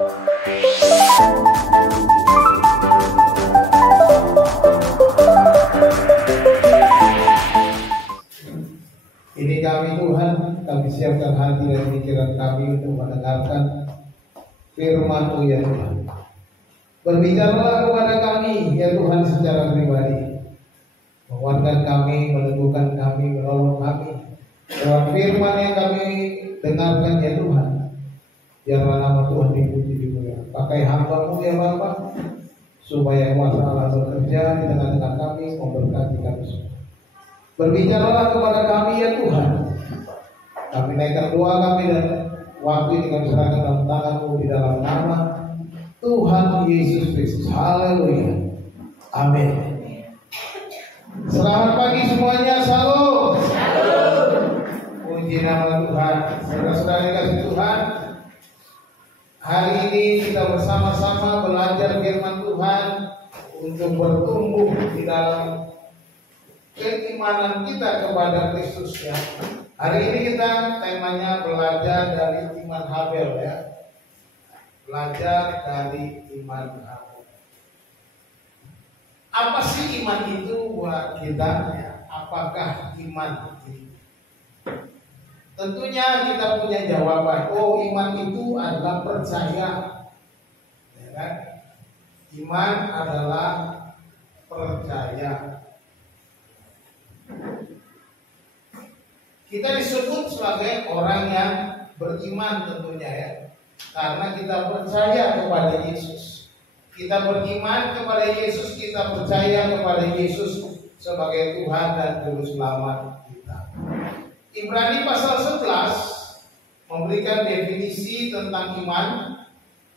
Ini kami Tuhan, kami siapkan hati dan pikiran kami untuk mendengarkan firman-Mu ya Tuhan. Berbicaralah kepada kami ya Tuhan secara pribadi, menguatkan kami, meneguhkan kami, menolong kami dalam firman yang kami dengarkan ya Tuhan. Biarlah nama Tuhan dipuji dimuliakan. Pakai hamba-Mu ya Bapa, supaya kuasa Allah bekerja di tengah-tengah kami, memberkati kami semua. Berbicaralah kepada kami ya Tuhan. Kami naikkan doa kami dan waktu ini kami serahkan dalam tangan-Mu di dalam nama Tuhan Yesus Kristus. Haleluya. Amin. Selamat pagi semuanya. Salam. Puji nama Tuhan. Saudara-saudara dikasih Tuhan, hari ini kita bersama-sama belajar firman Tuhan untuk bertumbuh di dalam keimanan kita kepada Kristus ya. Hari ini kita temanya belajar dari iman Habel ya. Belajar dari iman Habel. Apa sih iman itu buat kita ya? Apakah iman itu? Tentunya kita punya jawaban. Oh, iman itu adalah percaya. Ya kan? Iman adalah percaya. Kita disebut sebagai orang yang beriman tentunya ya, karena kita percaya kepada Yesus. Kita beriman kepada Yesus, kita percaya kepada Yesus sebagai Tuhan dan Juru Selamat kita. Ibrani pasal 11 memberikan definisi tentang iman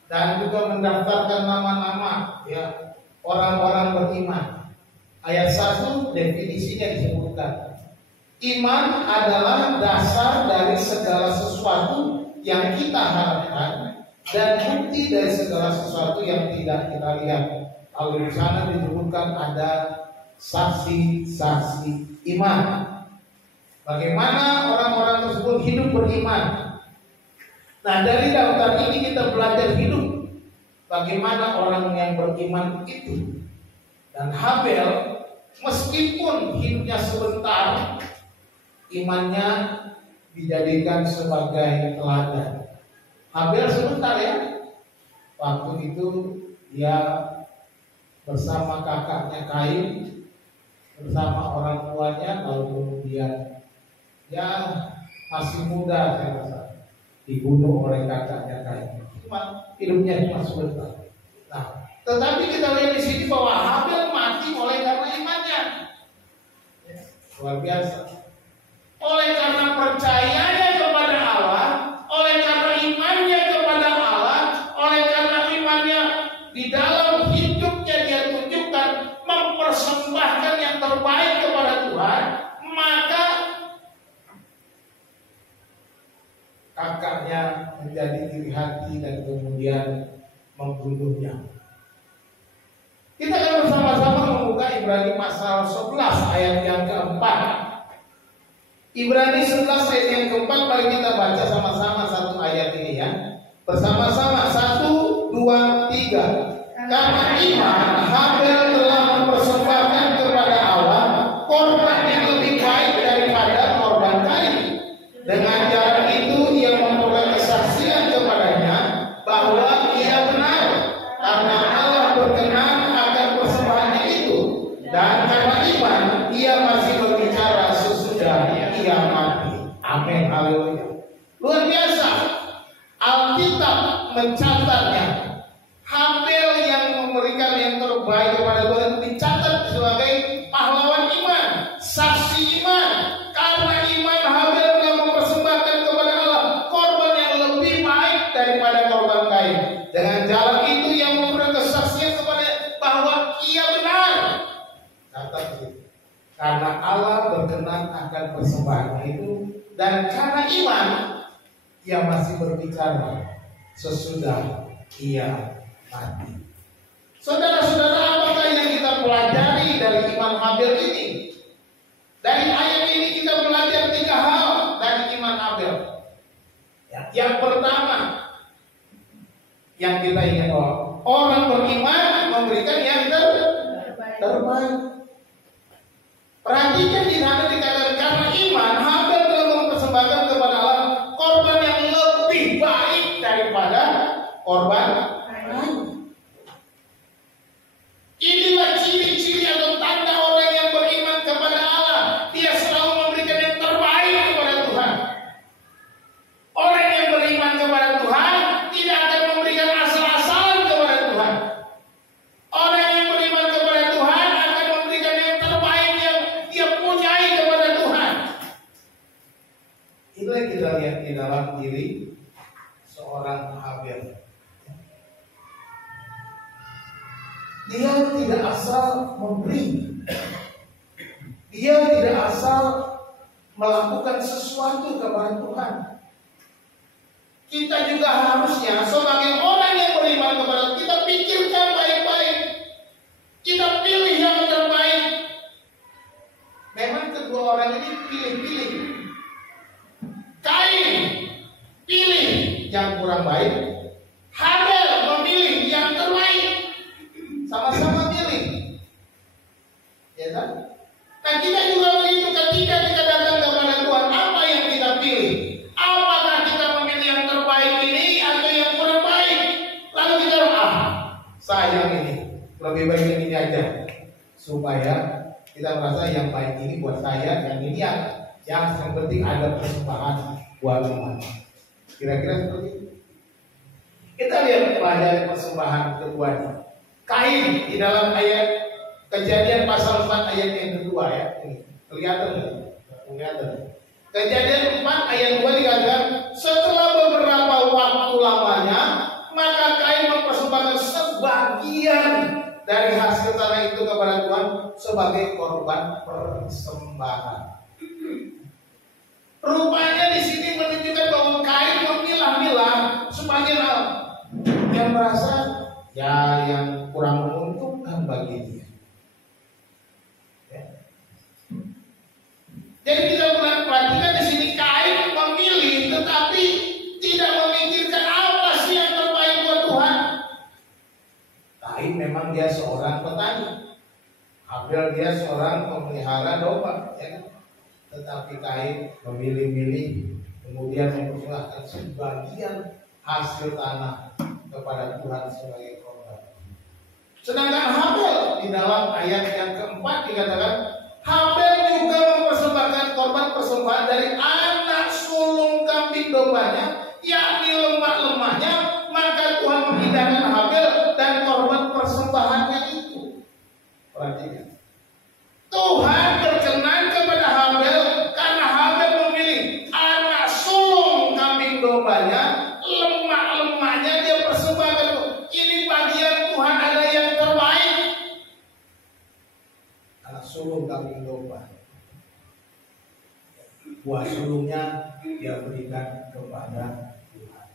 dan juga mendaftarkan nama-nama ya orang-orang beriman. Ayat 1 definisinya disebutkan, iman adalah dasar dari segala sesuatu yang kita harapkan dan bukti dari segala sesuatu yang tidak kita lihat. Lalu di sana disebutkan ada saksi-saksi iman. Bagaimana orang-orang tersebut hidup beriman. Nah, dari daftar ini kita belajar hidup bagaimana orang yang beriman itu. Dan Habel meskipun hidupnya sebentar, imannya dijadikan sebagai teladan. Habel sebentar ya. Waktu itu dia bersama kakaknya Kain, bersama orang tuanya, lalu kemudian ya masih muda saya rasa dibunuh oleh kakaknya Kain. Hidupnya cuma sebentar. Nah, tetapi kita lihat di sini bahwa Habel mati oleh karena imannya. Luar biasa. Oleh karena percayanya kepada Allah, oleh karena imannya kepada Allah, oleh karena imannya di dalam hidupnya dia tunjukkan mempersembahkan yang terbaik kepada Tuhan, maka kakaknya menjadi iri hati dan kemudian membunuhnya. Kita akan bersama-sama membuka Ibrani pasal 11 ayat yang keempat. Ibrani 11 ayat yang keempat, mari kita baca sama-sama satu ayat ini ya. Bersama-sama 1, 2, 3. Karena iman Habel telah mempersembahkan kepada Allah korban yang lebih baik daripada korban Kain. Dengan cara itu ia memperoleh kesaksian kepadanya bahwa ia benar, karena Allah berkenan akan persembahannya itu. Dan karena iman ia masih berbicara sesudah ia mati. Amin. Haleluya. Luar biasa. Alkitab mencatatnya. Habel yang memberikan yang terbaik kepada Tuhan dicatat sebagai pahlawan iman, saksi iman. Karena iman Habel telah mempersembahkan kepada Allah korban yang lebih baik daripada korban Kain. Dengan jalan itu yang memberi kesaksian kepada bahwa ia benar. Catat itu. Karena Allah berkenan akan persembahan itu, dan karena iman ia masih berbicara sesudah ia mati. Saudara-saudara, apakah yang kita pelajari dari iman Habel ini? Dari ayat ini kita belajar 3 hal dari iman Habel. Yang pertama, Yang kita ingat, orang beriman memberikan yang terbaik. Perhatikan di sana dikatakan karena iman Habel telah mempersembahkan kepada Allah korban yang lebih baik daripada korban lain. Inilah ciri-ciri atau tanda orang yang beriman kepada Allah. Dia selalu memberikan yang terbaik kepada Tuhan. Orang yang beriman kepada Tuhan tidak akan memberikan asal-asalan kepada Tuhan. Orang yang beriman kepada Tuhan akan memberikan yang terbaik yang dia punyai kepada Tuhan. Itulah yang kita lihat di dalam diri seorang Habel. Dia tidak asal memberi. Dia tidak asal melakukan sesuatu kepada Tuhan. Kita juga harusnya sebagai orang yang beriman kepada Tuhan, kita pikirkan baik-baik. Kita pilih yang terbaik. Memang kedua orang ini pilih-pilih. Kain pilih yang kurang baik. Habel memilih yang terbaik. Sama-sama pilih. Ya kan? Nah kita juga begitu, ketika kita datang kepada Tuhan, apa yang kita pilih? Apakah kita memilih yang terbaik ini atau yang kurang baik? Lalu kita sayang ini, lebih baik yang ini aja, supaya kita merasa yang baik ini buat saya, yang ini yang penting ada persembahan buat Tuhan. Kira-kira seperti itu. Kita lihat pelajaran persembahan keduanya. Kain di dalam ayat Kejadian pasal 4 ayat yang kedua ya. Ini kelihatan nggak? Kelihatan. Kejadian 4 ayat 2 dikatakan, setelah beberapa waktu lamanya, maka Kain mempersembahkan sebagian dari hasil tanah itu kepada Tuhan sebagai korban persembahan. Rupanya di sini menunjukkan bahwa Kain memilah-milah sebagian hal yang merasa ya yang kurang menguntungkan bagi dia. Ya. Jadi kita perhatikan di sini Kain memilih, tetapi tidak memikirkan apa sih yang terbaik buat Tuhan. Kain memang dia seorang petani, Habel dia seorang pemelihara domba, ya. Tetapi Kain memilih-milih, kemudian mempersembahkan sebagian hasil tanah kepada Tuhan sebagai korban. Sedangkan Habel di dalam ayat yang keempat dikatakan, Habel juga mempersembahkan korban persembahan dari anak sulung kambing dombanya, yakni lemak-lemaknya, maka Tuhan memindahkan Habel dan korban persembahannya itu. Perhatikan. Tuhan berkenan kepada Habel karena Habel memilih anak sulung kambing dombanya, lemak-lemaknya dia persembahkan. Ini bagian Tuhan, ada yang terbaik. Anak sulung kambing domba, buah sulungnya dia berikan kepada Tuhan.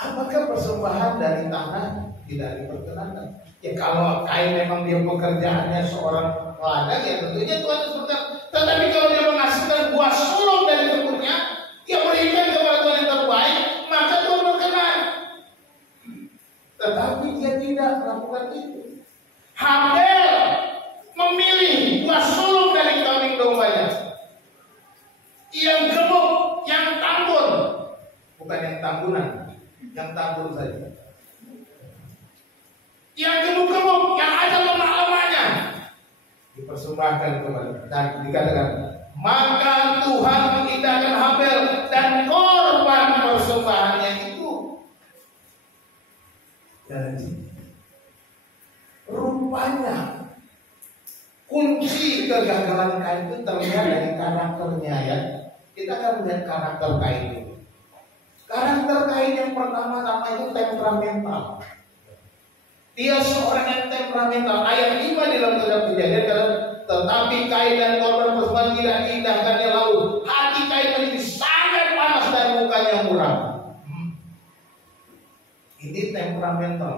Apakah persembahan dari tanah tidak diperkenankan? Ya kalau Kain memang dia pekerjaannya seorang ladang, ya tentunya Tuhan berkenan. Tetapi kalau dia menghasilkan buah sulung dari kebunnya, dia berikan kepada Tuhan yang terbaik, maka Tuhan berkenan. Tetapi dia tidak melakukan itu. Habel memilih buah sulung dari kambing dombanya, yang gemuk, yang tambun, bukan yang tambunan, yang tambun saja. Yang gemuk-gemuk, yang ada lemak-lemaknya, dipersembahkan kepada, dan dikatakan, maka Tuhan mengindahkan Habel dan korban persembahannya itu. Jadi rupanya kunci kegagalan Kain itu terlihat dari karakternya ya. Kita akan melihat karakter Kain itu. Karakter Kain yang pertama-tama itu temperamental. Dia seorang yang temperamental. Ayat 5 di dalam Kejadian, tetapi Kain dan korban persembahan tidak diindahkannya lalu. Hati Kain menjadi sangat panas dan mukanya muram. Ini temperamental.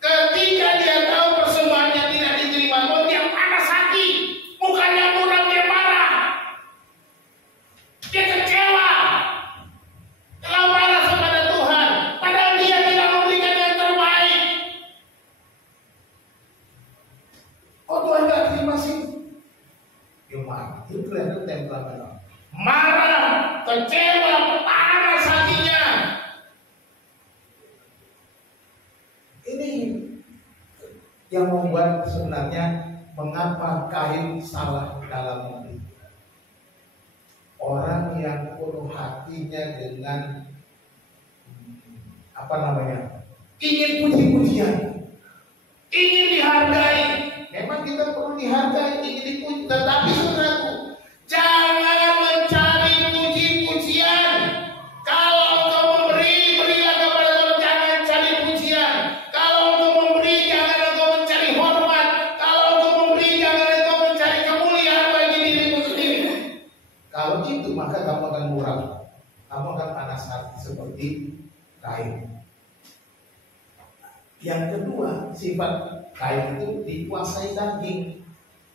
Ketika dia tahu persembahannya tidak diterima, dia panas hati, mukanya muram, dia marah, dia kecewa, kalau marah kepada yang membuat sebenarnya mengapa Kain salah dalam memberi. Orang yang penuh hatinya dengan ingin puji-pujian, ingin dihargai. Memang kita perlu dihargai, ingin dipuji. Tetapi saudaraku, jangan mencari puji-pujian. Kalau engkau memberi, berilah kepada Tuhan, jangan cari pujian. Kalau engkau memberi, jangan engkau mencari hormat. Kalau engkau memberi, jangan engkau mencari kemuliaan bagi dirimu sendiri. Kalau itu, maka kamu akan murah. Kamu akan panas hati seperti Kain. Yang kedua, sifat Kain itu dikuasai daging.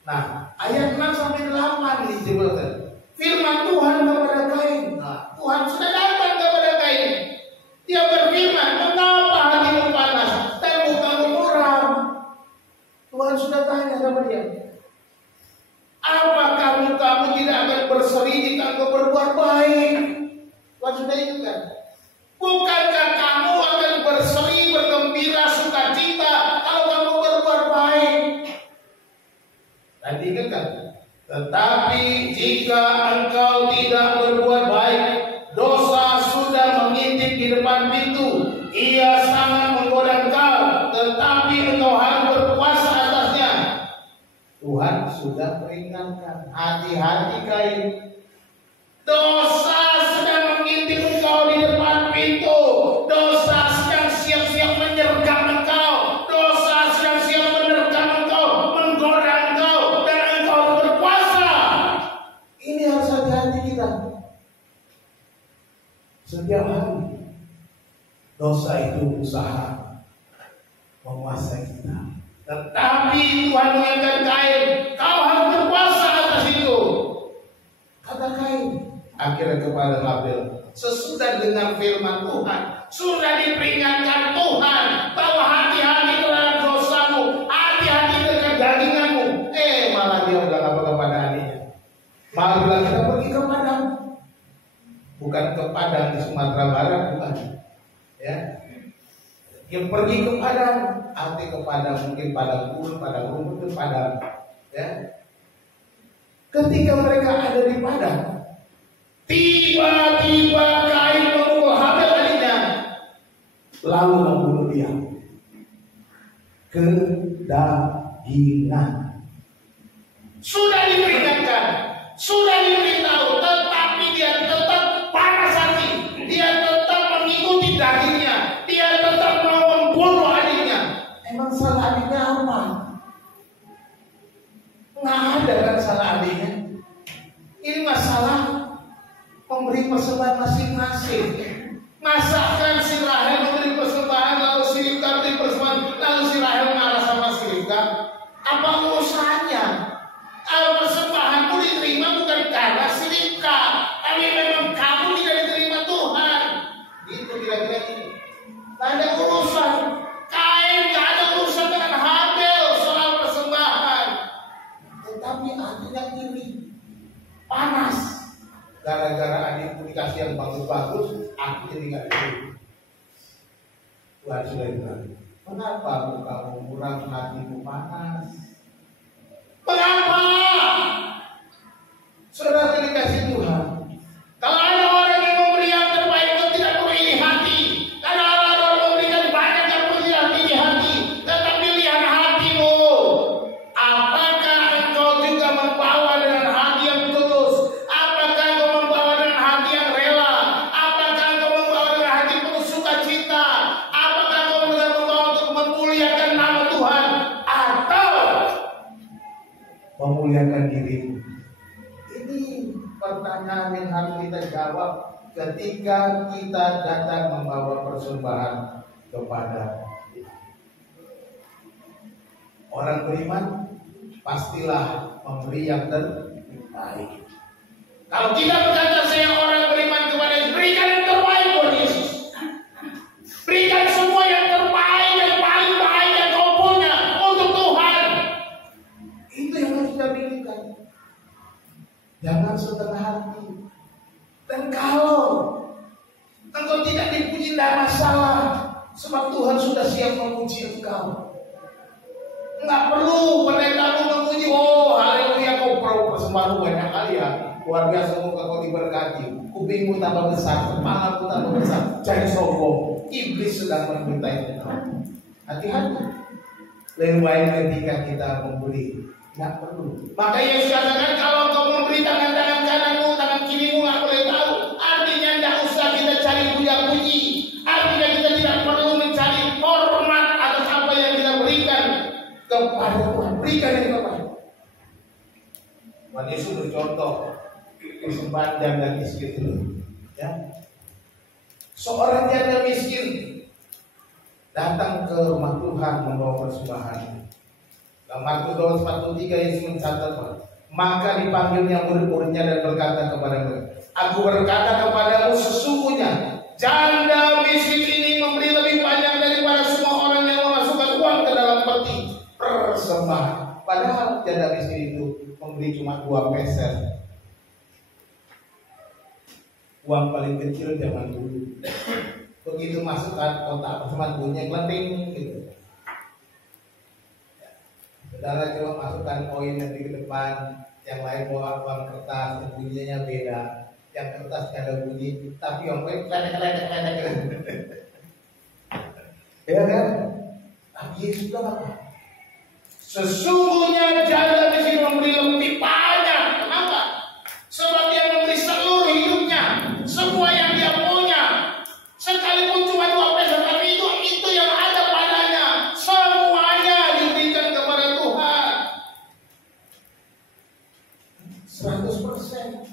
Nah, ayat 6 sampai 8 disebutkan firman Tuhan kepada Kain. Nah, Tuhan sudah datang kepada Kain. Dia berfirman, mengapa hatimu panas dan mukamu muram? Tuhan sudah tanya kepada dia, apakah kamu tidak akan berseri jika engkau berbuat baik? Tuhan sudah itu kan. Bukankah kamu akan berseri, bergembira, sukacita kalau kamu berbuat baik? Tadi kan, tetapi jika engkau tidak berbuat baik, dosa sudah mengintip di depan pintu. Ia sangat menggoda engkau, tetapi engkau harus berpuasa atasnya. Tuhan sudah peringatkan, hati-hati Kain. Dosa sedang mengintip engkau di depan pintu. Dosa sedang siap-siap menyergap engkau. Dosa sedang siap menerkam engkau, menggoda engkau, dan engkau berpuasa. Ini harus hati-hati kita. Setiap hari dosa itu usaha menguasai kita. Tetapi Tuhan mengatakan Kain, kau harus berpuasa atas itu. Kata Kain akhirnya kepada Habel, sesudah dengar firman Tuhan, sudah diperingatkan Tuhan bahwa hati-hati terhadap dosamu, hati-hati dengan daginganmu. Malah dia bilang apa kepada adiknya? Malah bilang kita pergi ke Padang. Bukan ke Padang di Sumatera Barat, bukan. Ya, dia pergi ke Padang, arti ke Padang mungkin Padang Gurun, Padang Rumput, ke Padang. Ya, ketika mereka ada di Padang, tiba-tiba Kain memukul Habel adiknya, lalu membunuh dia. Kedagingan. Sudah diperingatkan, sudah diberitahu, tetapi dia tetap panas hati. Dia tetap mengikuti dagingnya. Dia tetap mau membunuh adiknya. Emang salah adiknya apa? Nggak ada kan salah adiknya. Ini masalah memberi persembahan masing-masing. Masakan si Rahel memberi persembahan, lalu si Ribka memberi persembahan, lalu si Rahel marah sama si Ribka? Apa urusannya? Kalau persembahanmu diterima bukan karena si Ribka, tapi memang kamu tidak diterima Tuhan. Itu kira-kira ini. Tidak ada urusan. Kain tidak ada urusan dengan Habel soal persembahan. Tetapi hatinya iri, panas. Gara-gara adikku dikasih yang bagus-bagus, aku jadi nggak diterima. Tuhan sudah bilang, kenapa kamu muram, hatimu panas? Mengapa? Saudara dikasih Tuhan. Kalau ada orang yang memberi yang terbaik itu tidak perlu iri hati. Kalau ada orang memberikan banyak yang perlu iri hati. Tetapi lihat hatimu. Apakah engkau juga membawa dengan hati yang tulus? Apakah engkau membawa dengan hati yang rela? Apakah engkau membawa dengan hati penuh sukacita? Apakah engkau membawa untuk memuliakan nama Tuhan? Atau memuliakan dirimu? Ini pertanyaan yang harus kita jawab ketika kita datang membawa persembahan kepada orang beriman. Pastilah memberi yang terbaik. Kalau kita berkata saya orang beriman kepada Yesus, berikan yang terbaik buat Yesus. Berikan semua yang terbaik, yang paling baik yang kau punya untuk Tuhan. Itu yang harus kita berikan. Jangan setengah hati. Dan kalau engkau tidak dipuji, tidak masalah, sebab Tuhan sudah siap memuji engkau. Nggak perlu pendetamu memuji. Oh haleluya, kau persembahan banyak kali ya. Luar biasa, semoga kau diberkati. Kupingmu tambah besar, kepalamu tambah besar. Jangan sombong. Iblis sedang memintai kita. Hati-hati. Lebih baik ketika kita memberi. Nggak perlu. Maka Yesus katakan, kalau kau memberi tangan kananmu, tangan kirimu nggak boleh tahu. Artinya tidak usah kita cari puja-puji. Artinya kita tidak perlu mencari hormat atas apa yang kita berikan kepada Tuhan. Berikan yang kepada. Tuhan Yesus bercontoh persembahan janda miskin itu. Ya. Seorang janda miskin datang ke rumah Tuhan membawa persembahan. Dalam Markus 4:3 Yesus mencatat, maka dipanggilnya murid-muridnya dan berkata kepada mereka, aku berkata kepadamu sesungguhnya janda miskin ini memberi lebih banyak daripada semua orang yang memasukkan uang ke dalam peti persembahan. Padahal janda miskin itu memberi cuma 2 peser. Uang paling kecil zaman dulu. Begitu masukkan kotak persembahan bunyinya kleting gitu. Saudara coba masukkan koin nanti ke depan, yang lain bawa uang kertas, yang bunyinya beda. Yang kertas ada bunyi, tapi yang koin kletek. Ya kan? Tapi Yesus bilang apa? Sesungguhnya janda miskin memberi lebih banyak. Kenapa? Sebab dia memberi seluruh hidupnya, semua yang dia punya. Sekalipun cuma 2 peser, tapi itu yang ada padanya. Semuanya diberikan kepada Tuhan. 100%.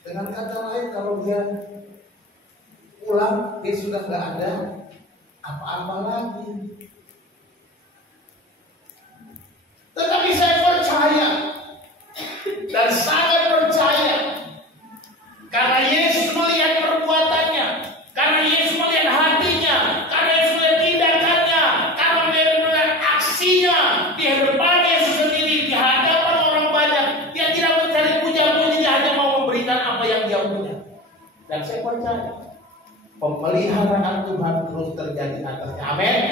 Dengan kata lain, kalau dia pulang, dia sudah nggak ada apa-apa lagi. Tetapi saya percaya dan sangat percaya, karena Yesus melihat perbuatannya, karena Yesus melihat hatinya, karena Yesus melihat tindakannya, karena melihat aksinya di hadapan Yesus sendiri, di hadapan orang banyak. Dia tidak mencari puja-puji, dia hanya mau memberikan apa yang dia punya. Dan saya percaya pemeliharaan Tuhan terus terjadi atasnya. Amin.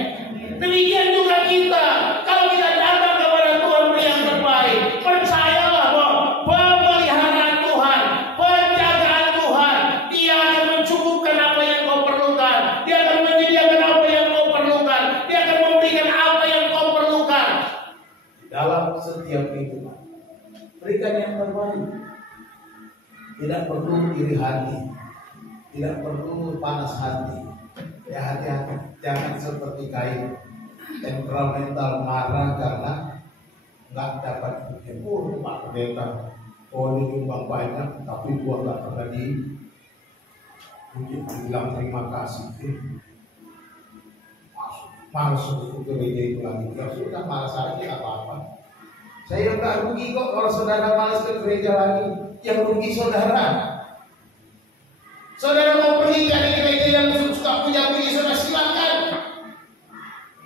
Demikian juga kita, kalau kita datang kepada Tuhan beri yang terbaik, percayalah bahwa pemeliharaan Tuhan, penjagaan Tuhan, Dia akan mencukupkan apa yang kau perlukan, Dia akan menyediakan apa yang kau perlukan, Dia akan memberikan apa yang kau perlukan dalam setiap kehidupan. Berikan yang terbaik. Tidak perlu iri hati, tidak perlu panas hati. Ya, hati-hati, jangan seperti Kain, temperamental, marah karena nggak dapat pujian. Oh Pak Pendeta, oh ini nyumbang banyak, tapi gua nggak pernah dipuji, bilang terima kasih. Masuk ke gereja itu lagi, ya sudah malas aja apa-apa. Saya nggak rugi kok kalau saudara malas ke gereja lagi. Yang rugi saudara. Saudara mau pergi ke gereja yang suka puja-puji, saudara silakan.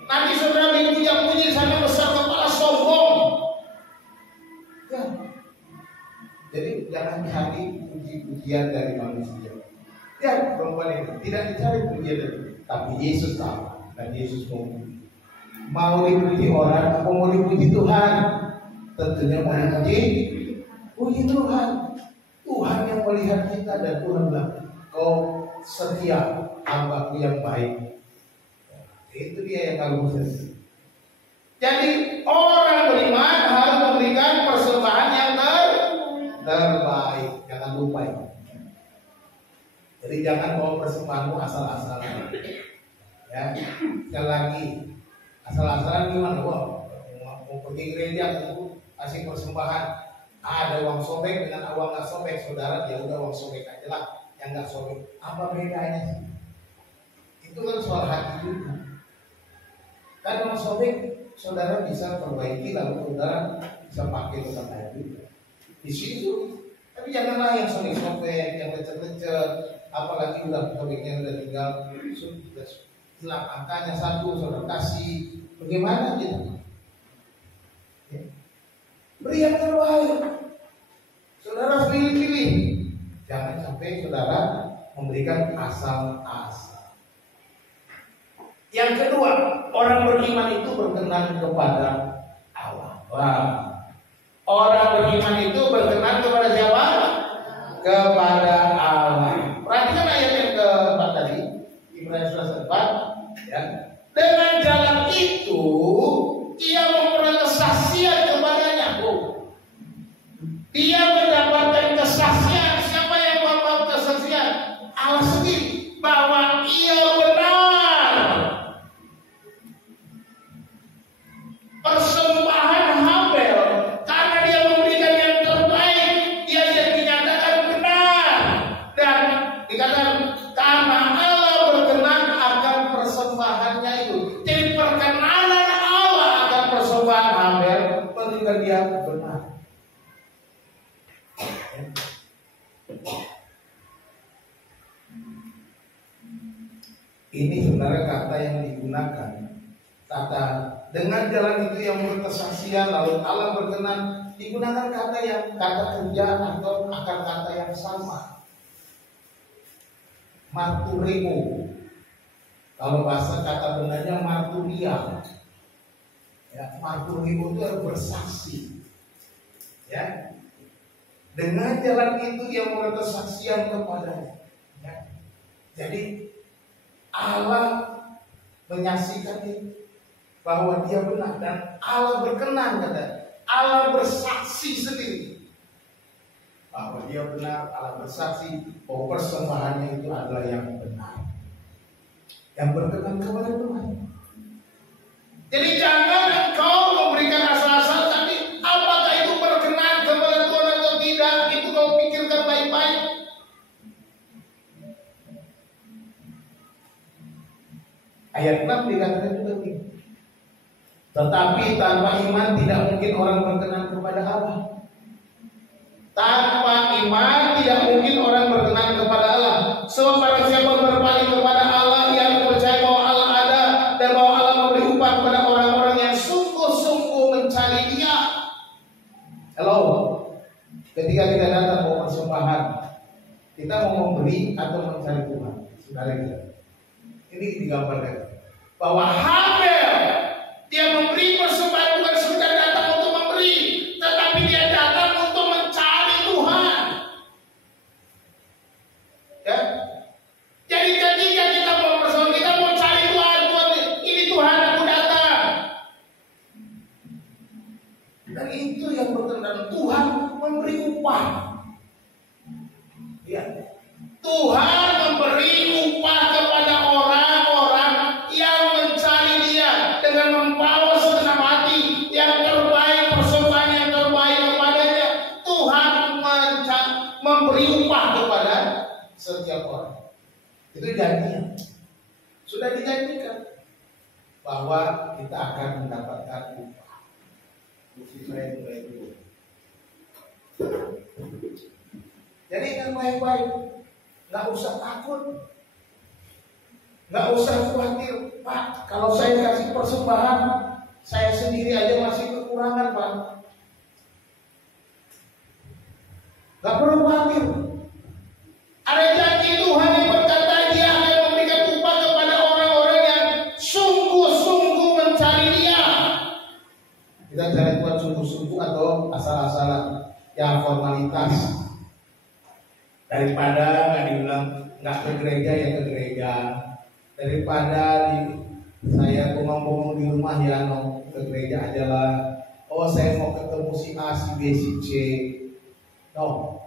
Nanti saudara dipuja-puji sana besar kepala sombong. Ya. Jadi jangan dihati puji-pujian dari manusia. Ya, perempuan itu tidak dicari pujian dari, tapi Yesus tahu dan Yesus mau dipuji orang, apa mau dipuji Tuhan? Tentunya mau puji Tuhan. Tuhan yang melihat kita dan Tuhan bilang, kau setia, hambaku yang baik. Itu dia yang harus. Jadi orang beriman harus memberikan persembahan yang terbaik. Jangan lupa ya. Jadi jangan bawa persembahanmu asal-asalan. Ya, sekali lagi, asal-asalan gimana? Mau pergi gereja, kasih persembahan. Ada uang sobek dengan uang nggak sobek, saudara, ya udah uang sobek aja lah. Yang nggak sobek, apa bedanya sih? Itu kan soal hati juga. Kan uang sobek, saudara bisa perbaiki, lalu saudara bisa pakai tetap aja. Di situ, tapi janganlah yang sobek-sobek, yang lecet-lecet, apalagi udah sobeknya udah tinggal, sudah hilang angkanya satu, saudara kasih, bagaimana gitu? Ya. Beri yang terbaik. Saudara pilih-pilih. Jangan sampai saudara memberikan asal-asal. Yang kedua, orang beriman itu berkenan kepada Allah. Wah. Orang beriman itu berkenan kepada siapa? Kepada Allah. Perhatikan ayat yang keempat tadi, Ibrani surah 4, ya. Dengan jalan itu ia memperoleh kesaksian kepadanya. Dia mendapatkan kesaksian. Siapa yang membawa kesaksian? Allah sendiri, bahwa ia benar. Persembahan Habel, karena dia memberikan yang terbaik, dia dinyatakan benar. Dan dikatakan karena Allah berkenan akan persembahannya itu. Jadi perkenanan Allah akan persembahan Habel menunjukkan dia benar. Ini sebenarnya kata yang digunakan, kata dengan jalan itu yang berkesaksian lalu Allah berkenan, digunakan kata yang kata kerja atau akar kata yang sama. Marturimu, kalau bahasa kata benarnya marturia. Ya, marturimu itu harus bersaksi. Ya, dengan jalan itu yang berkesaksian kepadanya. Ya. Jadi Allah menyaksikan itu bahwa dia benar dan Allah berkenan, kata Allah bersaksi sendiri bahwa dia benar. Allah bersaksi bahwa persembahannya itu adalah yang benar, yang berkenan kepada Tuhan. Jadi jangan engkau memberikan asal-asal, tapi apakah itu berkenan kepada Tuhan atau tidak, itu kau pikirkan baik-baik. Ayat 6 dikatakan juga begini. Tetapi tanpa iman tidak mungkin orang berkenan kepada Allah. Tanpa iman tidak mungkin orang berkenan kepada Allah. Sebab barang siapa berpaling kepada Allah, yang percaya bahwa Allah ada dan bahwa Allah memberi upah kepada orang-orang yang sungguh-sungguh mencari Dia. Halo. Ketika kita datang mau persembahan, kita mau memberi atau mencari Tuhan? Saudara kita. Ini digambarkan bahwa Habel dia memberi persembahan bukan sekedar datang untuk memberi, tetapi dia datang untuk mencari Tuhan. Ya. Jadi ketika kita mau persembahan, kita mau cari Tuhan, Tuhan ini Tuhan aku datang. Dan itu yang berkenan, Tuhan memberi upah. Ya. Tuhan memberi upah kepada orang-orang yang mencari Dia dengan membawa segenap hati yang terbaik, persembahan yang terbaik kepadanya. Tuhan memberi upah kepada setiap orang. Itu janjinya. Sudah dijanjikan bahwa kita akan mendapatkan upah. Kursi saya mulai dulu. Jadi yang baik-baik. Nggak usah takut, nggak usah khawatir, Pak. Kalau saya kasih persembahan, saya sendiri aja masih kekurangan, Pak. Nggak perlu khawatir. Ada janji Tuhan yang berkata Dia akan memberikan upah kepada orang-orang yang sungguh-sungguh mencari Dia. Kita cari Tuhan sungguh-sungguh atau asal-asalan yang formalitas. Daripada nggak diulang, nggak ke gereja ya ke gereja. Daripada saya bengong-bengong di rumah ya ke gereja aja lah. Oh saya mau ketemu si A, si B, si C. No.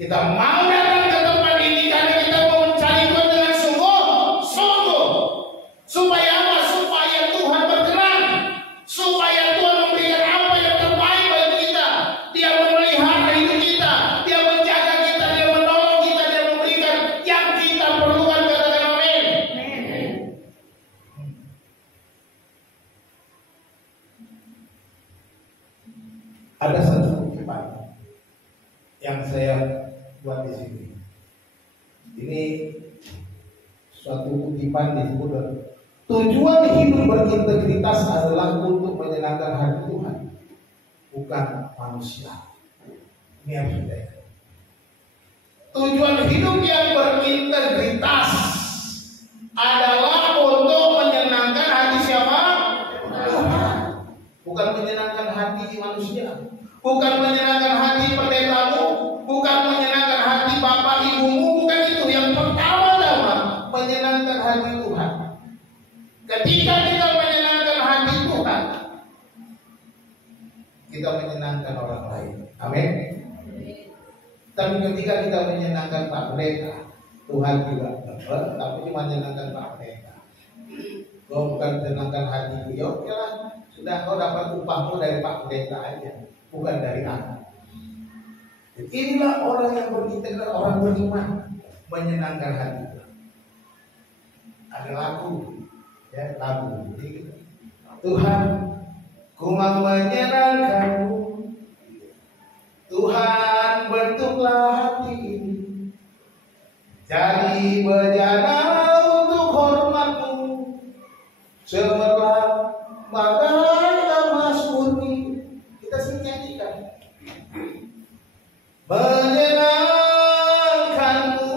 Kita mau datang ke tempat ini karena kita mau mencari Tuhan dengan sungguh-sungguh. Supaya apa? Supaya Tuhan berkenan. Supaya Tuhan memberikan apa yang terbaik bagi kita. Dia memelihara hidup kita. Dia menjaga kita. Dia menolong kita. Dia memberikan yang kita perlukan. Katakan amin. Ada satu kutipan yang saya buat di sini. Ini suatu kutipan disebut tujuan hidup berintegritas adalah untuk menyenangkan hati Tuhan, bukan manusia. Ini harus kita ingat. Tujuan hidup yang berintegritas adalah bukan menyenangkan hati pendetamu, bukan menyenangkan hati bapak ibumu, bukan itu. Yang pertama-tama menyenangkan hati Tuhan. Ketika kita menyenangkan hati Tuhan, kita menyenangkan orang lain. Amin. Tapi ketika kita menyenangkan Pak Pendeta, Tuhan juga dapat, tapi cuma menyenangkan Pak Pendeta. Kau bukan menyenangkan hati ya oke lah. Sudah kau dapat upahmu dari Pak Pendeta aja, bukan dari aku. Inilah orang yang berintegritas, orang beriman, menyenangkan hati. Ada lagu, ya lagu. Tuhan, ku mau menyenangkanmu. Tuhan, bentuklah hati ini jadi bejana untuk hormatmu, cemerlang bagai emas murni. Kita sering nyanyikan. Menyenangkanmu,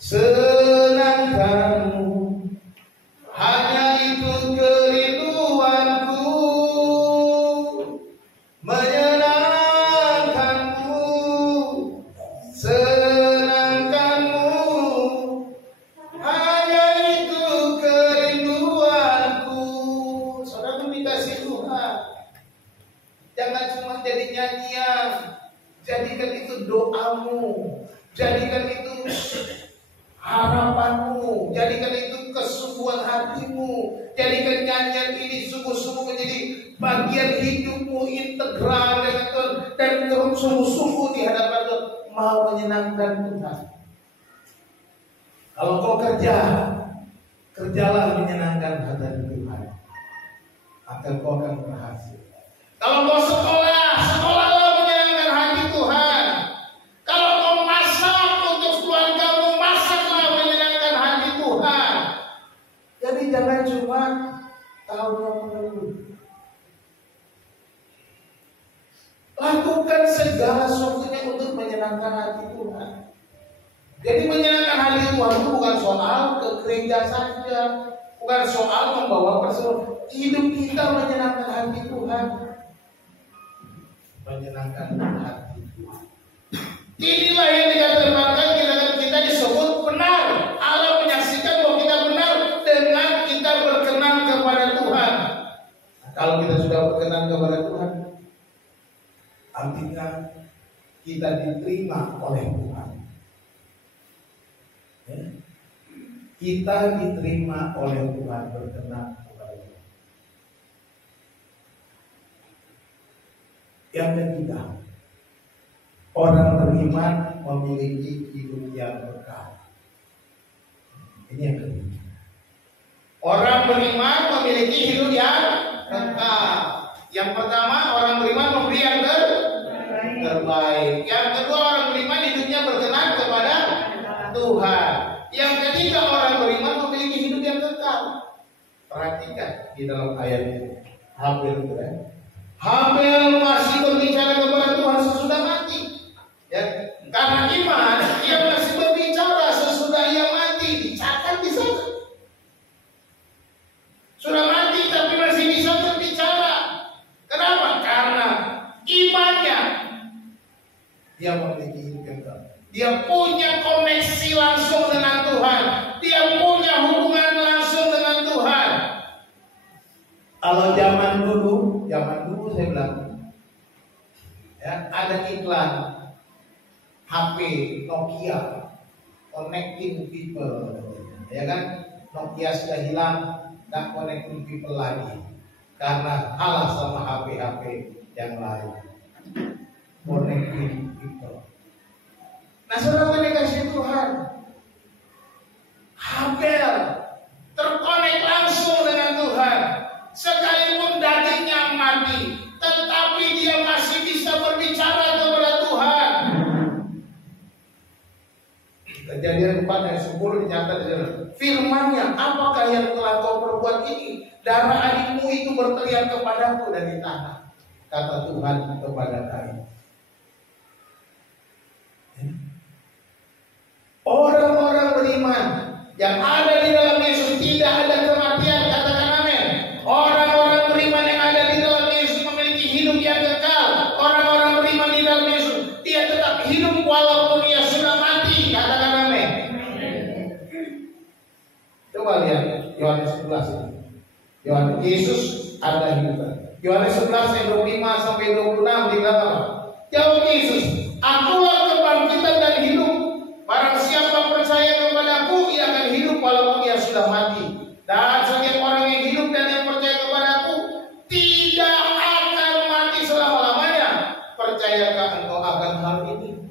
senangkanmu, hanya itu kerinduanku. Menyenangkanmu, senangkanmu, hanya itu kerinduanku. Saudara dikasih Tuhan, jangan cuma jadi nyanyian, jadikan itu doamu, jadikan itu harapanmu, jadikan itu kesungguhan hatimu, jadikan nyanyian ini sungguh-sungguh menjadi bagian hidupmu integral dengan Tuhan, dan sungguh-sungguh di hadapan Tuhan mau menyenangkan Tuhan. Kalau kau kerja, kerjalah menyenangkan hati Tuhan, akan kau akan berhasil. Kalau kau sekolah, sekolahlah menyenangkan hati Tuhan. Kalau kau masak untuk keluargamu, masaklah menyenangkan hati Tuhan. Jadi jangan cuma tahu yang mengeluh. Lakukan segala sesuatunya untuk menyenangkan hati Tuhan. Jadi menyenangkan hati Tuhan itu bukan soal ke gereja saja, bukan soal membawa persoalan. Hidup kita menyenangkan hati Tuhan. Menyenangkan hati Tuhan. Inilah yang dikatakan kita disebut benar. Allah menyaksikan bahwa kita benar dengan kita berkenan kepada Tuhan. Nah, kalau kita sudah berkenan kepada Tuhan, artinya kita diterima oleh Tuhan. Ya? Kita diterima oleh Tuhan, berkenan kepada Tuhan. Yang ketiga, orang beriman memiliki hidup yang kekal. Ini yang ketiga. Orang beriman memiliki hidup yang kekal. Yang pertama, orang beriman memberi yang terbaik. Yang kedua, orang beriman hidupnya berkenan kepada Tuhan. Yang ketiga, orang beriman memiliki hidup yang kekal. Perhatikan di dalam ayat ini. Habel, Habel masih berbicara kepada Tuhan sesudah mati. Ya, karena iman, ia masih berbicara sesudah ia mati. Dicatat di sana. Sudah mati tapi masih bisa berbicara. Kenapa? Karena imannya. Dia memiliki hidup yang kekal. Dia punya koneksi langsung dengan Tuhan. Dia punya hubungan langsung dengan Tuhan. Kalau zaman dulu saya bilang, ya, ada iklan HP Nokia connecting people, ya kan? Nokia sudah hilang, nggak connecting people lagi karena kalah sama HP yang lain. Connecting people. Nah, saudara dikasih Tuhan, Habel terkonek langsung dengan Tuhan. Sekalipun dagingnya mati, tetapi dia masih bisa berbicara kepada Tuhan. Kejadian 4 ayat 10 dicatat di sana. Firman-Nya, apakah yang telah kau perbuat ini? Darah adikmu itu berteriak kepadaku dari tanah, kata Tuhan kepada Kain. Orang-orang beriman yang ada di dalam Yesus tidak ada kematian, katakan amin. Orang-orang beriman yang ada di dalam Yesus memiliki hidup yang kekal. Coba lihat Yohanes 11 ini. Yohanes Yesus ada hidup. Yohanes 11 ayat 25 sampai 26 dikatakan apa? Jawab Yesus, Akulah kebangkitan dan hidup. Barang siapa percaya kepadaku, ia akan hidup walaupun ia sudah mati. Dan setiap orang yang hidup dan yang percaya kepadaku tidak akan mati selama-lamanya. Percayakah engkau akan hal ini?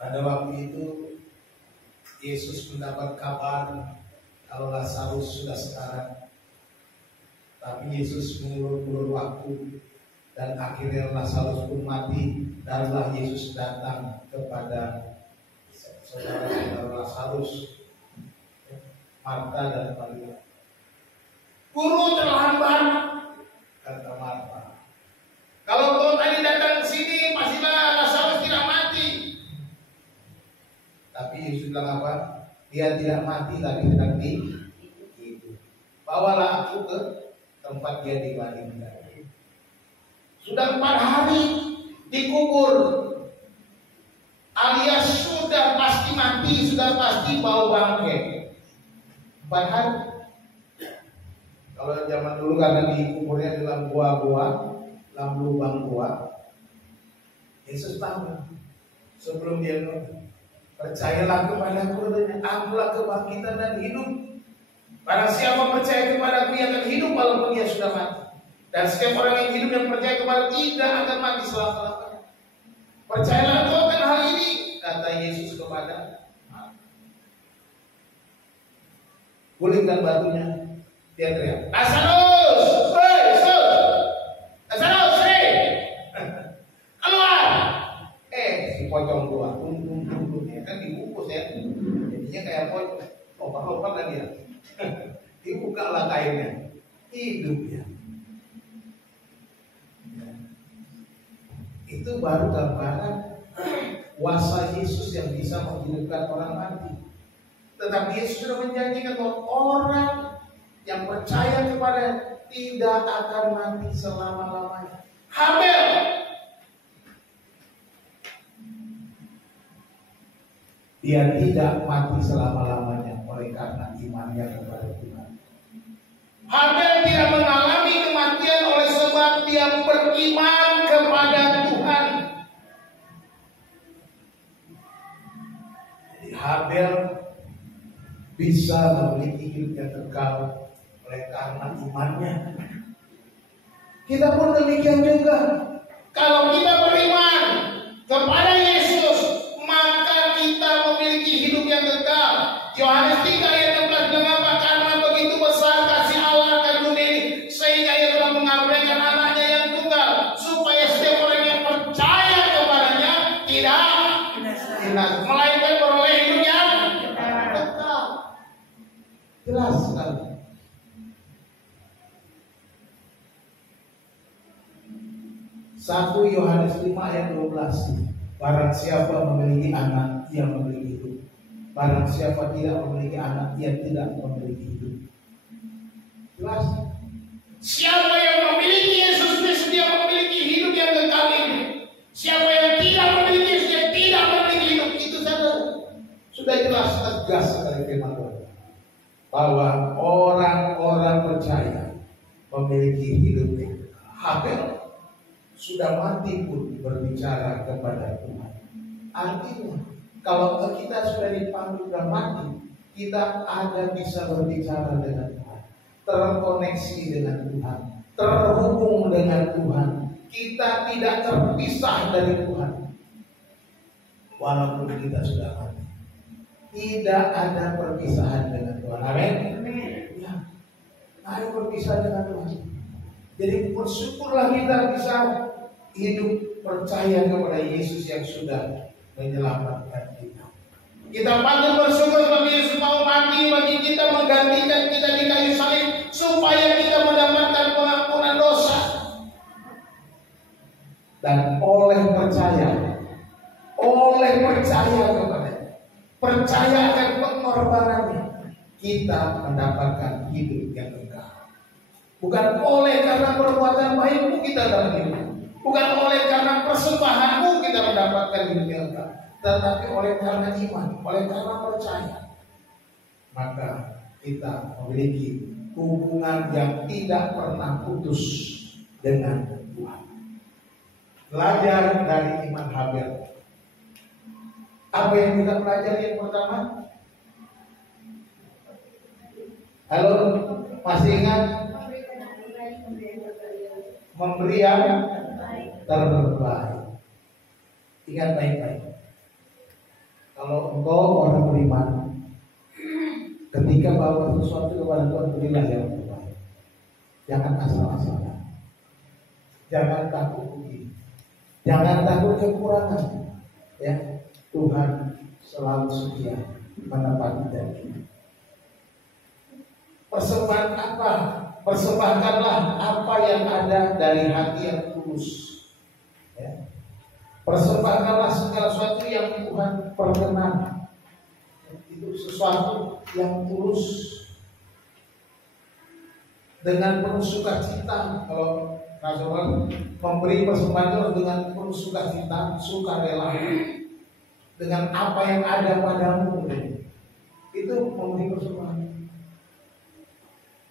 Pada waktu itu Yesus mendapat kabar kalau Lazarus sudah sekarat. Tapi Yesus mengulur-ulur waktu dan akhirnya Lazarus pun mati. Danlah Yesus datang kepada saudara-saudara Lazarus, Marta dan Maria. Guru terlambat, kata Marta. Kalau kau tadi datang ke sini, pastilah Lazarus tidak mati. Tapi Yesus bilang apa? Dia tidak mati, tapi sedang hidup. Bawalah aku ke tempat dia dibaringkan. Sudah 4 hari dikubur, alias sudah pasti mati, sudah pasti bau bangkai. 4 hari. Kalau zaman dulu karena dikuburnya dalam gua-gua, dalam lubang gua, Yesus tahu sebelum dia percayalah kepadaku, akulah kebangkitan dan hidup. Barang siapa percaya kepadaku, ia akan hidup walaupun dia sudah mati. Dan setiap orang yang hidup dan percaya kepada tidak akan mati selama-lamanya. Percayalah engkau akan hal ini, kata Yesus kepada Marta. Gulingkan batunya. Dia teriak, Lazarus, Lazarus, keluar. Si pocong keluar, kan dibungkus ya, jadinya kayak pocong, lompat-lompat lagi ya. Dibuka lah kainnya, hidup ya. Itu baru gambaran kuasa Yesus yang bisa menghidupkan orang mati. Tetapi Yesus sudah menjanjikan bahwa orang yang percaya kepada tidak akan mati selama-lamanya. Habel dia tidak mati selama-lamanya oleh karena imannya kepada Tuhan. Habel tidak mengalami kematian oleh sebab dia beriman kepada Tuhan. Jadi Habel bisa memiliki hidup yang kekal oleh karena imannya. Kita pun demikian juga. Kalau kita beriman kepada Yesus, maka kita memiliki hidup yang kekal. Yohanes 3 ayat 16 mengapa? Karena begitu besar kasih Allah akan dunia ini, sehingga Ia telah mengabaikan anaknya yang tunggal, supaya setiap orang yang percaya kepadanya tidak binasa, melainkan beroleh hidup yang kekal. Jelas sekali. 1 Yohanes 5 ayat 12. Barang siapa memiliki anak, ia memiliki hidup. Barang siapa tidak memiliki anak, ia tidak memiliki hidup. Jelas. Siapa yang memiliki Yesus Kristus, dia memiliki hidup yang kekal ini. Siapa yang tidak memiliki Yesus, dia tidak memiliki hidup. Itu saja. Sudah jelas tegas dari firman Tuhan bahwa orang-orang percaya memiliki hidup yang kekal. Habel sudah mati pun berbicara kepada Tuhan. Artinya kalau kita sudah dipanggil dan mati, kita ada bisa berbicara dengan Tuhan, terkoneksi dengan Tuhan, terhubung dengan Tuhan. Kita tidak terpisah dari Tuhan walaupun kita sudah mati. Tidak ada perpisahan dengan Tuhan. Amin. Ya, ada berpisah dengan Tuhan. Jadi bersyukurlah kita bisa hidup percaya kepada Yesus yang sudah menyelamatkan kita. Kita patut bersyukur bagi Yesus mau mati bagi kita, menggantikan kita di kayu salib supaya kita mendapatkan pengampunan dosa. Dan oleh percaya kepada-Nya, percaya akan pengorbanannya, kita mendapatkan hidup yang kekal. Bukan oleh karena perbuatan baikmu kita dalam hidup, bukan oleh karena persembahanmu kita mendapatkan hidup yang kekal, tetapi oleh karena iman, oleh karena percaya, maka kita memiliki hubungan yang tidak pernah putus dengan Tuhan. Belajar dari iman Habel. Apa yang kita pelajari yang pertama? Halo, masih ingat? Memberi yang terbaik. Ingat baik-baik. Kalau engkau orang beriman, ketika bawa sesuatu kepada Tuhan, berilah yang terbaik. Jangan asal-asalan. Jangan takut rugi. Jangan takut kekurangan. Ya, Tuhan selalu setia menepati janji. Persembahan apa? Persembahkanlah apa yang ada dari hati yang tulus. Ya. Persembahkanlah segala sesuatu yang Tuhan perkenan. Itu sesuatu yang tulus, dengan penuh sukacita. Kalau Rasul memberi persembahan itu dengan penuh sukacita, sukarela, dengan apa yang ada padamu. Itu memberi persembahan.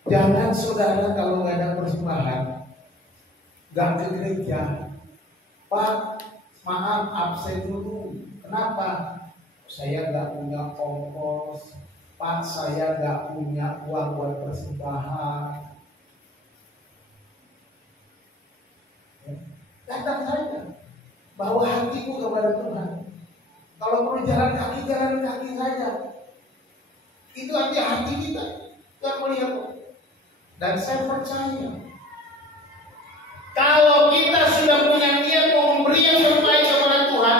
Jangan saudara kalau nggak ada persembahan, nggak ke gereja, Pak, maaf absen dulu. Kenapa? Saya nggak punya ongkos, Pak, saya nggak punya uang buat persembahan. Datang saja, bawa hatimu kepada Tuhan. Kalau perlu jalan kaki saja. Itu arti hati kita. Tuhan melihat. Dan saya percaya, kalau kita sudah punya niat mau memberi yang terbaik kepada Tuhan,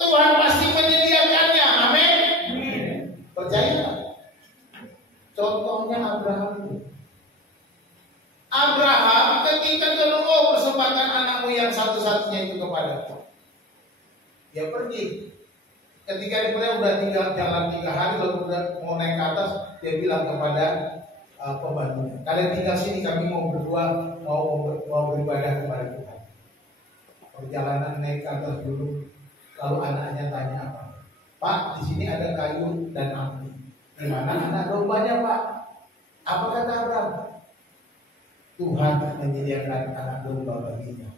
Tuhan pasti menyediakannya. Amin. Percaya? Contohnya Abraham. Abraham ketika kalau persembahkan anakmu yang satu-satunya itu kepada Tuhan, dia pergi. Ketika dia udah tinggal jalan 3 hari, lalu udah mau naik ke atas, dia bilang kepada pembantunya, kalian tinggal sini, kami mau berdua mau beribadah kepada Tuhan. Perjalanan naik ke atas dulu, lalu anaknya tanya apa? Pak, di sini ada kayu dan api. Di mana anak dombanya, Pak? Apa kata Abraham? Tuhan menyediakan anak domba baginya.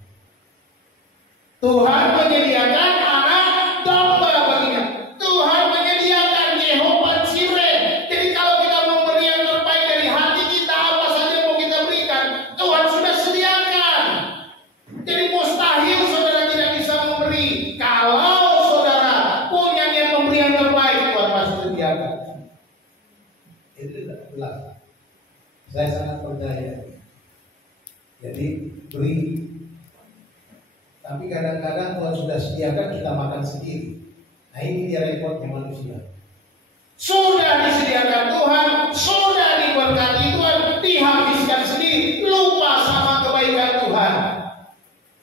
Tuhan menyediakan anak domba baginya. Tuhan menyediakan Yehova Jireh. Jadi kalau kita memberi yang terbaik dari hati kita, apa saja mau kita berikan, Tuhan sudah sediakan. Jadi mustahil saudara tidak bisa memberi. Kalau saudara punya niat memberi yang terbaik, Tuhan pasti sediakan. Itu tidak jelas. Saya sangat percaya. Jadi beri. Tapi kadang-kadang Tuhan sudah sediakan, kita makan sendiri. Nah ini dia repotnya manusia. Sudah disediakan Tuhan, sudah diberkati Tuhan, dihabiskan sendiri, lupa sama kebaikan Tuhan.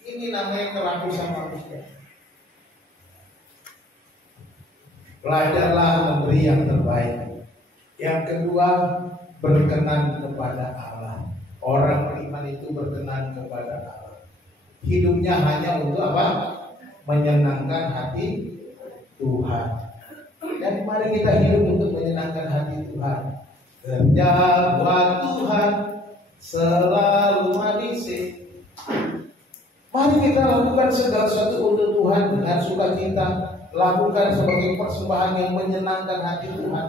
Ini namanya kerakusan manusia. Belajarlah memberi yang terbaik. Yang kedua, berkenan kepada Allah. Orang beriman itu berkenan kepada Allah. Hidupnya hanya untuk apa? Menyenangkan hati Tuhan. Dan mari kita hidup untuk menyenangkan hati Tuhan. Kerja buat Tuhan selalu manisih. Mari kita lakukan segala sesuatu untuk Tuhan dengan sukacita. Lakukan sebagai persembahan yang menyenangkan hati Tuhan.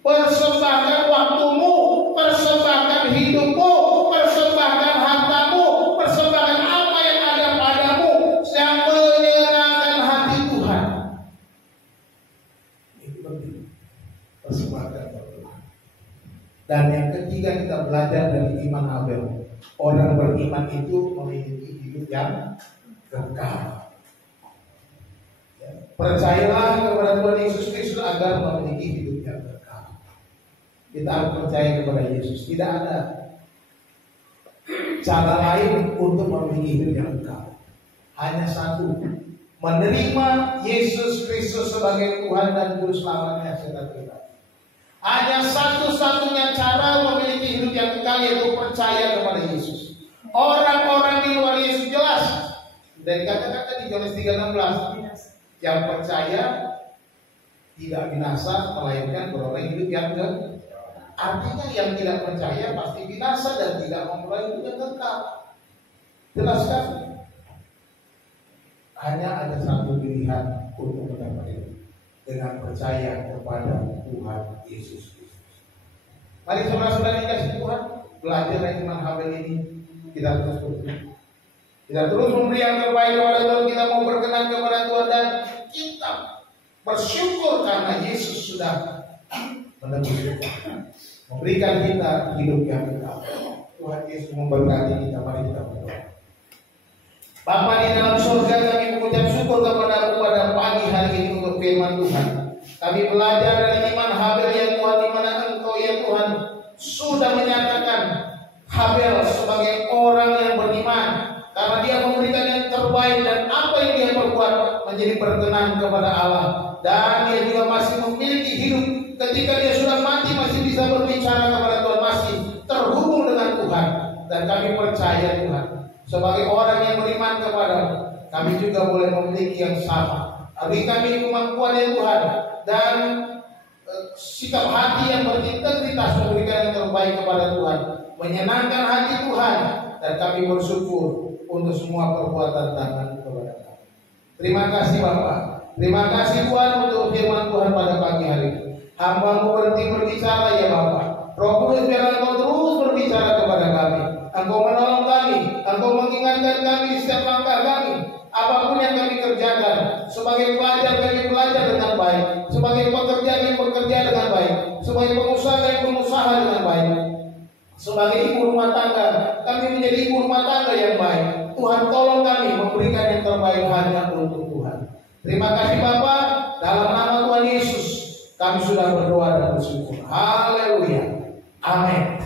Persembahkan waktumu, persembahkan hidupmu, persembahkan hartamu, persembahkan apa yang ada padamu yang menyenangkan hati Tuhan. Itu penting. Persembahkan Tuhan. Dan yang ketiga, kita belajar dari iman Habel. Orang beriman itu memiliki hidup yang kekal. Percayalah kepada Tuhan Yesus Kristus agar memiliki hidup yang kekal. Kita harus percaya kepada Yesus. Tidak ada cara lain untuk memiliki hidup yang kekal. Hanya satu, menerima Yesus Kristus sebagai Tuhan dan Juru Selamatnya serta pribadi. Hanya satu-satunya cara memiliki hidup yang kekal, yaitu percaya kepada Yesus. Orang-orang di luar Yesus jelas dari kata-kata di Yohanes 3:16, yang percaya tidak binasa, melainkan beroleh hidup yang kekal. Artinya yang tidak percaya pasti binasa dan tidak memperoleh hidup yang kekal. Jelas kan? Hanya ada satu pilihan untuk mendapat itu, dengan percaya kepada Tuhan Yesus Kristus. Mari saudara-saudara dikasih Tuhan, belajar dari iman Habel ini. Kita terus berdoa. Kita terus memberi yang terbaik kepada Tuhan. Kita mau berkenan kepada Tuhan dan kita bersyukur karena Yesus sudah menebus kita, memberikan kita hidup yang kekal. Tuhan Yesus memberkati kita. Mari kita berdoa. Bapa di dalam surga, kami mengucap syukur kepada-Mu pada pagi hari ini untuk firman Tuhan. Kami belajar dari iman Habel ya Tuhan, di mana Engkau ya Tuhan sudah menyatakan Habel sebagai orang yang beriman karena dia memberikan yang terbaik dan apa yang dia perbuat menjadi berkenan kepada Allah, dan dia juga masih memiliki hidup ketika dia sudah mati, masih bisa berbicara kepada Tuhan, masih terhubung dengan Tuhan. Dan kami percaya Tuhan, sebagai orang yang beriman kepada-Mu, kami juga boleh memiliki yang sama. Beri kami kemampuan ya Tuhan, dan sikap hati yang berintegritas memberikan yang terbaik kepada Tuhan, menyenangkan hati Tuhan, dan kami bersyukur untuk semua perbuatan tangan kepada kami. Terima kasih Bapak. Terima kasih Tuhan untuk firman Tuhan pada pagi hari ini. Hamba-Mu berhenti berbicara ya Bapak. Roh Kudus biarlah Engkau terus berbicara kepada kami. Engkau menolong kami, Engkau mengingatkan kami di setiap langkah kami. Apapun yang kami kerjakan, sebagai pelajar kami belajar dengan baik, sebagai pekerja kami bekerja dengan baik, sebagai pengusaha kami pengusaha dengan baik, sebagai ibu rumah tangga kami menjadi ibu rumah tangga yang baik. Tuhan tolong kami memberikan yang terbaik hanya untuk Tuhan. Terima kasih Bapa, dalam nama Tuhan Yesus kami sudah berdoa dan bersyukur. Haleluya. Amin.